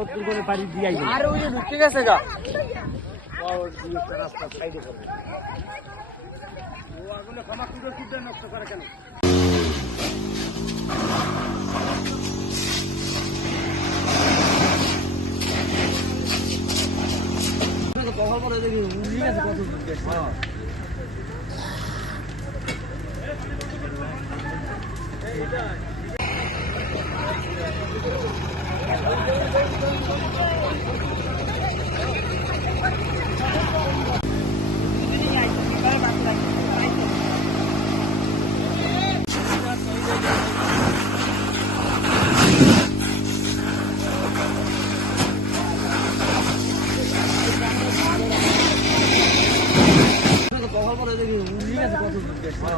ওর করে বাড়ি দিয়ে আইবে আর ওই ঢুকে গেছে গা। কত 这个动画片儿都给捂里面都光着，对吧？啊。